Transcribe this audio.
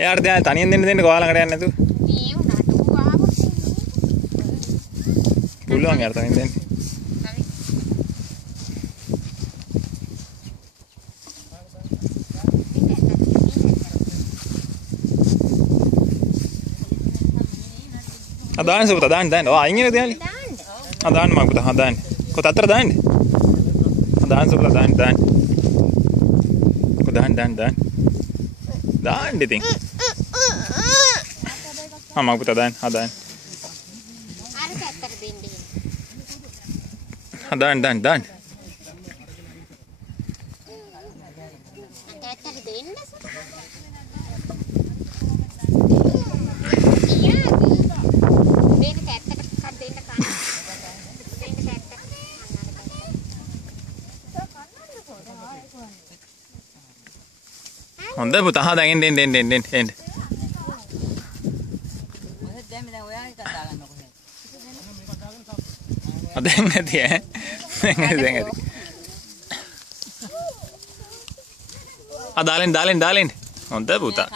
එයාට දැන් තනියෙන් දෙන්න කොහා ළඟට යන්නේ නැතුව. මේ උනාට ඌ ආවොත් පුළුවන් යාර තනියෙන් දෙන්න. දාන්න සුපුතා දාන්න. ඔය අයින් වෙනද යාලි? දාන්න මම පුතා දාන්න. කොත අතර දාන්න. දාන්න සුපුතා දාන්න. දාන්න. දාන්න ඉතින්. මම පුතා දාන්න. දාන්න. අර පැත්තට දෙන්න. දාන්න. පැත්තට දෙන්න. හොඳයි පුතා දැන් එන්න. දැන් නැති ඈ. දැන් ඇති. දාලෙන්. හොඳයි පුතා.